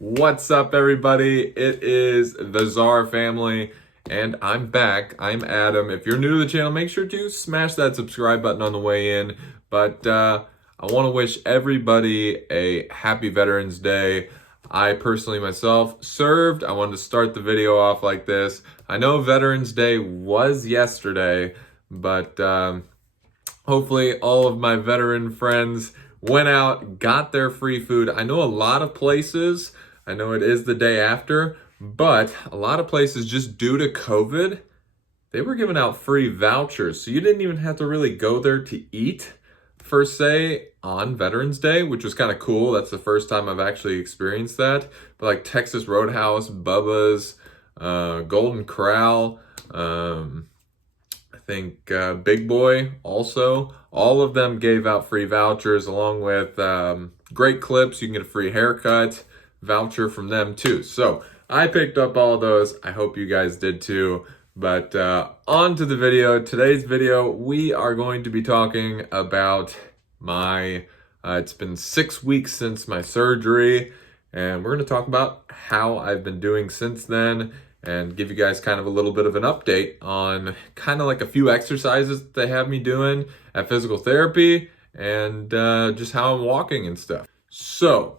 What's up, everybody? It is the Czar family, and I'm back. I'm Adam. If you're new to the channel, make sure to smash that subscribe button on the way in. But I want to wish everybody a happy Veterans Day. I personally myself served. I wanted to start the video off like this. I know Veterans Day was yesterday, but hopefully all of my veteran friends went out, got their free food. I know a lot of places, I know it is the day after, but a lot of places, just due to COVID, they were giving out free vouchers. So you didn't even have to really go there to eat, per se, on Veterans Day, which was kind of cool. That's the first time I've actually experienced that. But like Texas Roadhouse, Bubba's, Golden Corral, I think Big Boy also, all of them gave out free vouchers along with Great Clips. You can get a free haircut voucher from them too. So I picked up all those. I hope you guys did too. But on to the video. Today's video, we are going to be talking about my, it's been 6 weeks since my surgery, and we're going to talk about how I've been doing since then and give you guys kind of a little bit of an update on kind of like a few exercises that they have me doing at physical therapy and just how I'm walking and stuff. So,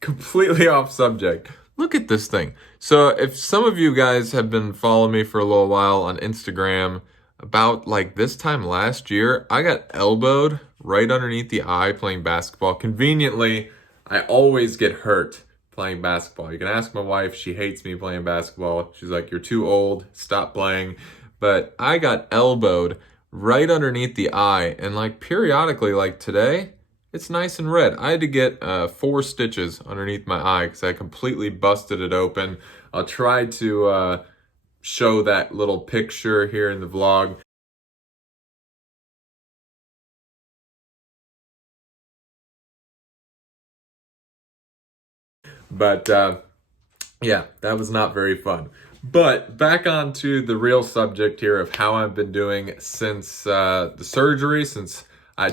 completely off subject. Look at this thing. So if some of you guys have been following me for a little while on Instagram, about like this time last year, I got elbowed right underneath the eye playing basketball. Conveniently, I always get hurt playing basketball. You can ask my wife, she hates me playing basketball. She's like, you're too old, stop playing. But I got elbowed right underneath the eye, and like periodically, like today, it's nice and red. I had to get 4 stitches underneath my eye because I completely busted it open. I'll try to show that little picture here in the vlog. But yeah, that was not very fun. But back on to the real subject here of how I've been doing since the surgery. Since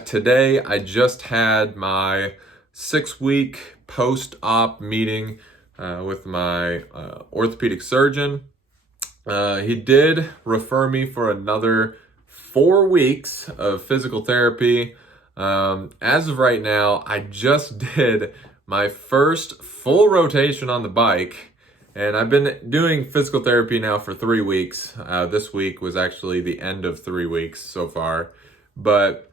today, I just had my 6-week post-op meeting with my orthopedic surgeon. He did refer me for another 4 weeks of physical therapy. As of right now, I just did my first full rotation on the bike, and I've been doing physical therapy now for 3 weeks. This week was actually the end of 3 weeks so far, but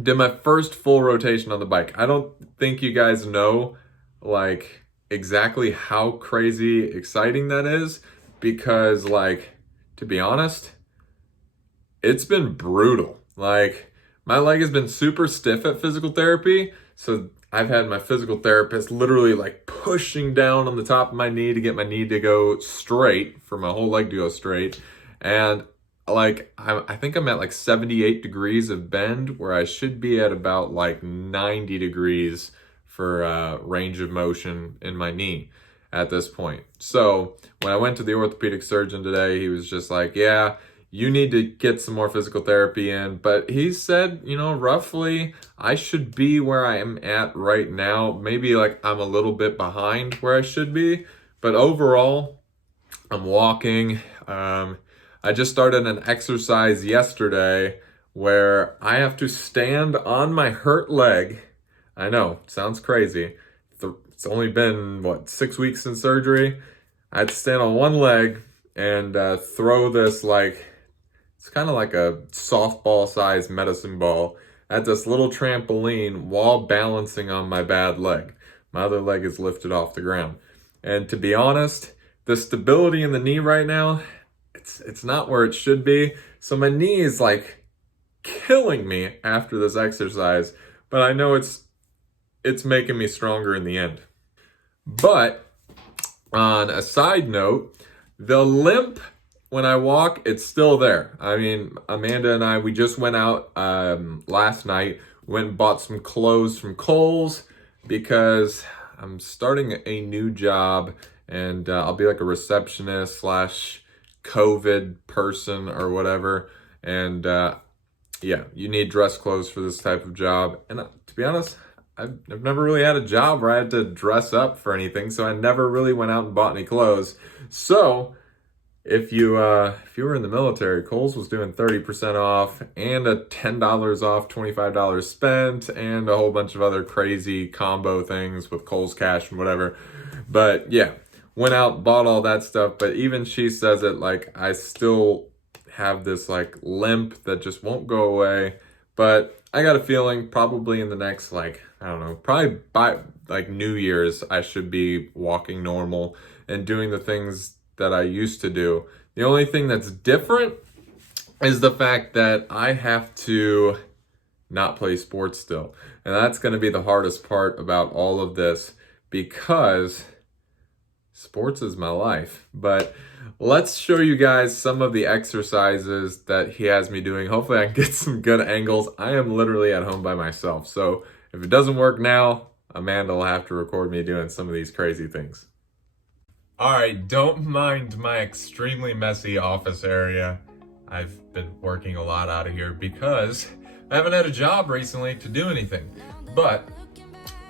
did my first full rotation on the bike. I don't think you guys know like exactly how crazy exciting that is, because like, to be honest, it's been brutal. Like, my leg has been super stiff at physical therapy, so I've had my physical therapist literally like pushing down on the top of my knee to get my knee to go straight, for my whole leg to go straight. And like, I think I'm at like 78 degrees of bend, where I should be at about like 90 degrees for range of motion in my knee at this point. So when I went to the orthopedic surgeon today, he was just like, yeah, you need to get some more physical therapy in. But he said, you know, roughly I should be where I am at right now. Maybe like I'm a little bit behind where I should be, but overall I'm walking. I just started an exercise yesterday where I have to stand on my hurt leg. I know, sounds crazy. It's only been, what, 6 weeks since surgery? I had to stand on one leg and throw this, like, it's kind of like a softball-sized medicine ball at this little trampoline while balancing on my bad leg. My other leg is lifted off the ground. And to be honest, the stability in the knee right now, it's not where it should be. So my knee is like killing me after this exercise, but I know it's making me stronger in the end. But on a side note, the limp when I walk, it's still there. I mean, Amanda and I, we just went out last night, went and bought some clothes from Kohl's because I'm starting a new job, and I'll be like a receptionist slash COVID person or whatever. And yeah, you need dress clothes for this type of job. And to be honest, I've never really had a job where I had to dress up for anything, so I never really went out and bought any clothes. So if you were in the military, Kohl's was doing 30% off and a $10 off, $25 spent, and a whole bunch of other crazy combo things with Kohl's Cash and whatever. But yeah, went out, bought all that stuff. But even she says it, like, I still have this like limp that just won't go away. But I got a feeling probably in the next, like, I don't know, probably by like New Year's, I should be walking normal and doing the things that I used to do. The only thing that's different is the fact that I have to not play sports still. And that's going to be the hardest part about all of this, because sports is my life. But let's show you guys some of the exercises that he has me doing. Hopefully I can get some good angles. I am literally at home by myself. So if it doesn't work now, Amanda will have to record me doing some of these crazy things. All right, don't mind my extremely messy office area. I've been working a lot out of here because I haven't had a job recently to do anything. But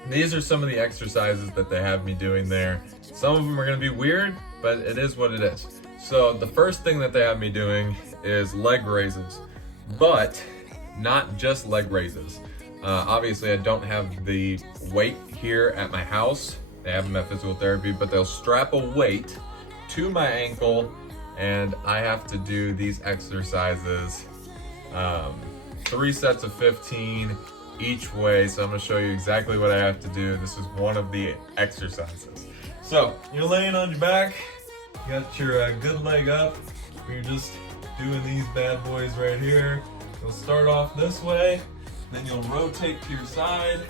these are some of the exercises that they have me doing there. Some of them are gonna be weird, but it is what it is. So the first thing that they have me doing is leg raises, but not just leg raises. Obviously I don't have the weight here at my house. They have them at physical therapy, but they'll strap a weight to my ankle and I have to do these exercises, 3 sets of 15 each way. So I'm gonna show you exactly what I have to do. This is one of the exercises. So you're laying on your back, you got your good leg up, you're just doing these bad boys right here. You'll start off this way, then you'll rotate to your side,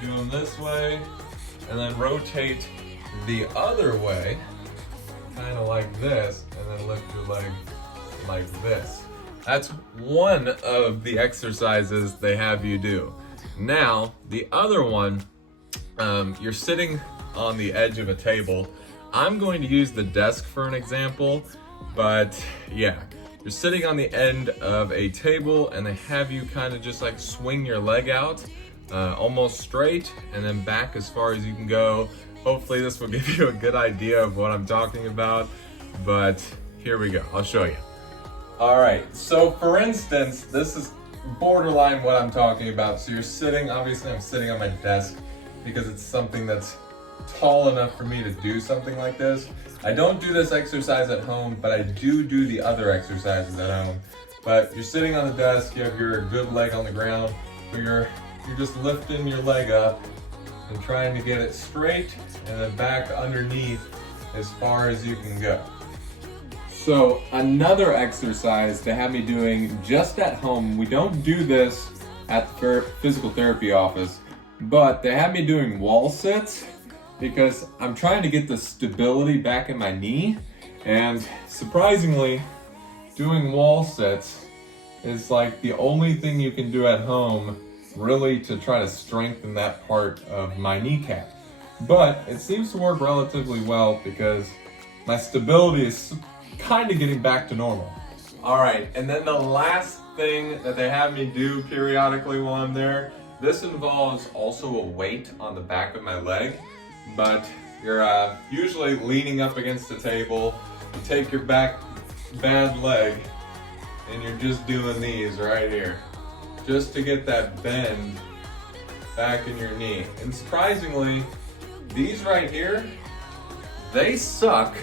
do them this way, and then rotate the other way, kind of like this, and then lift your leg like this. That's one of the exercises they have you do. Now, the other one, you're sitting on the edge of a table. I'm going to use the desk for an example, but yeah, you're sitting on the end of a table and they have you kind of just like swing your leg out, almost straight and then back as far as you can go. Hopefully this will give you a good idea of what I'm talking about, but here we go, I'll show you. All right, so for instance, this is borderline what I'm talking about. So you're sitting, obviously I'm sitting on my desk because it's something that's tall enough for me to do something like this. I don't do this exercise at home, but I do the other exercises at home. But you're sitting on the desk, you have your good leg on the ground, but you're just lifting your leg up and trying to get it straight and then back underneath as far as you can go. So another exercise to have me doing just at home, we don't do this at the physical therapy office, but they have me doing wall sits because I'm trying to get the stability back in my knee. And surprisingly, doing wall sits is like the only thing you can do at home really to try to strengthen that part of my kneecap. But it seems to work relatively well because my stability is kind of getting back to normal. All right, and then the last thing that they have me do periodically while I'm there, this involves also a weight on the back of my leg, but you're usually leaning up against the table, you take your bad leg, and you're just doing these right here, just to get that bend back in your knee. And surprisingly, these right here, they suck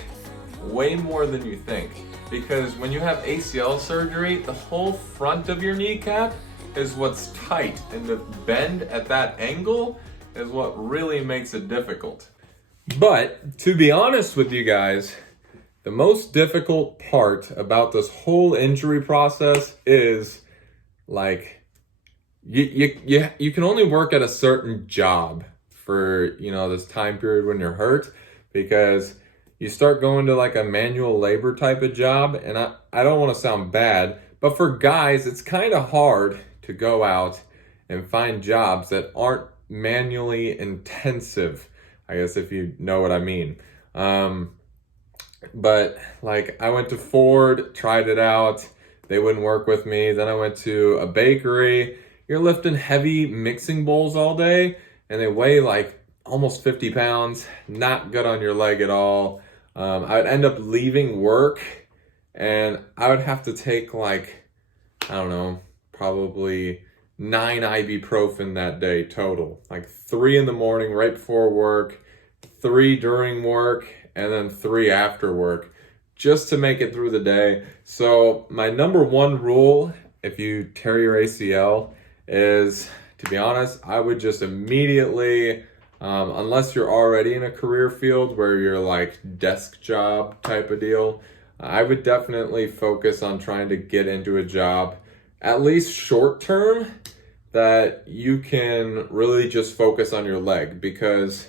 way more than you think. Because when you have ACL surgery, the whole front of your kneecap is what's tight, and the bend at that angle is what really makes it difficult. But to be honest with you guys, the most difficult part about this whole injury process is like you can only work at a certain job for, you know, this time period when you're hurt, because you start going to like a manual labor type of job, and I don't want to sound bad, but for guys, it's kind of hard to go out and find jobs that aren't manually intensive, I guess, if you know what I mean. But like I went to Ford, tried it out, they wouldn't work with me. Then I went to a bakery. You're lifting heavy mixing bowls all day, and they weigh like almost 50 pounds. Not good on your leg at all. I would end up leaving work and I would have to take like, I don't know, probably 9 ibuprofen that day total. Like 3 in the morning right before work, 3 during work, and then 3 after work, just to make it through the day. So my number one rule, if you tear your ACL, is, to be honest, I would just immediately, unless you're already in a career field where you're like desk job type of deal, I would definitely focus on trying to get into a job, at least short term, that you can really just focus on your leg, because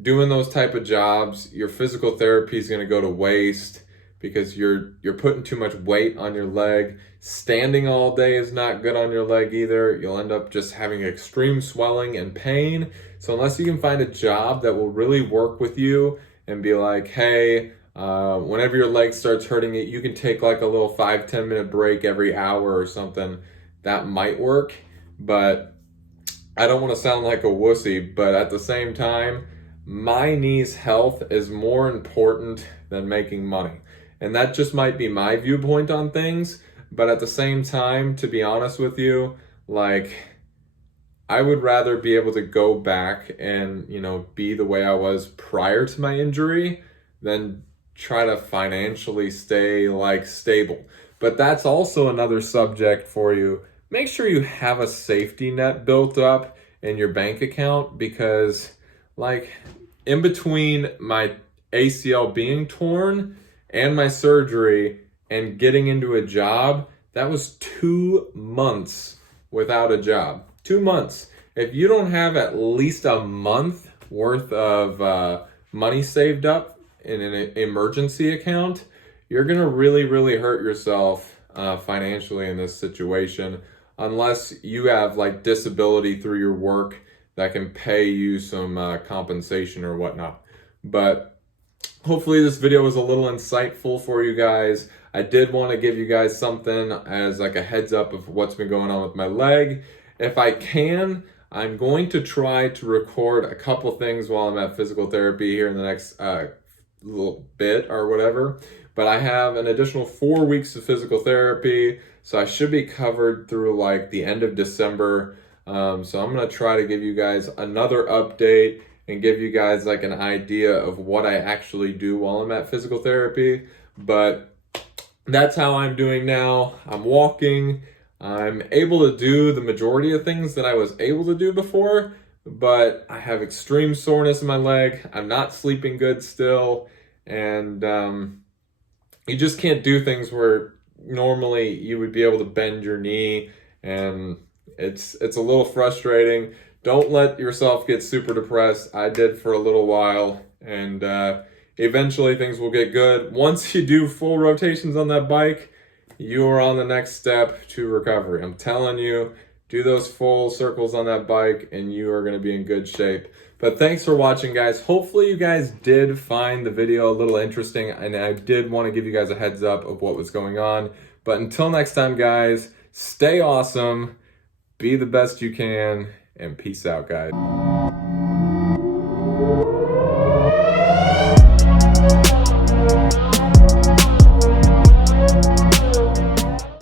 doing those type of jobs, your physical therapy is going to go to waste because you're putting too much weight on your leg. Standing all day is not good on your leg either. You'll end up just having extreme swelling and pain. So unless you can find a job that will really work with you and be like, hey, whenever your leg starts hurting it, you can take like a little 5-10 minute break every hour or something, that might work. But I don't want to sound like a wussy, but at the same time, my knee's health is more important than making money. And that just might be my viewpoint on things. But at the same time, to be honest with you, like, I would rather be able to go back and, be the way I was prior to my injury than try to financially stay like stable. But that's also another subject for you. Make sure you have a safety net built up in your bank account, because like in between my ACL being torn and my surgery and getting into a job, that was 2 months without a job. 2 months. If you don't have at least a month worth of money saved up in an emergency account, you're gonna really, really hurt yourself financially in this situation, unless you have like disability through your work that can pay you some compensation or whatnot. But hopefully this video was a little insightful for you guys. I did want to give you guys something as like a heads up of what's been going on with my leg. If I can, I'm going to try to record a couple things while I'm at physical therapy here in the next little bit or whatever. But I have an additional 4 weeks of physical therapy, so I should be covered through like the end of December. So I'm going to try to give you guys another update and give you guys like an idea of what I actually do while I'm at physical therapy. But that's how I'm doing now. I'm walking. I'm able to do the majority of things that I was able to do before, but I have extreme soreness in my leg. I'm not sleeping good still. And you just can't do things where normally you would be able to bend your knee, and it's a little frustrating. Don't let yourself get super depressed. I did for a little while, and eventually things will get good. Once you do full rotations on that bike, you are on the next step to recovery. I'm telling you, do those full circles on that bike and you are going to be in good shape. But thanks for watching, guys. Hopefully you guys did find the video a little interesting, and I did want to give you guys a heads up of what was going on. But until next time, guys, stay awesome, be the best you can, and peace out, guys.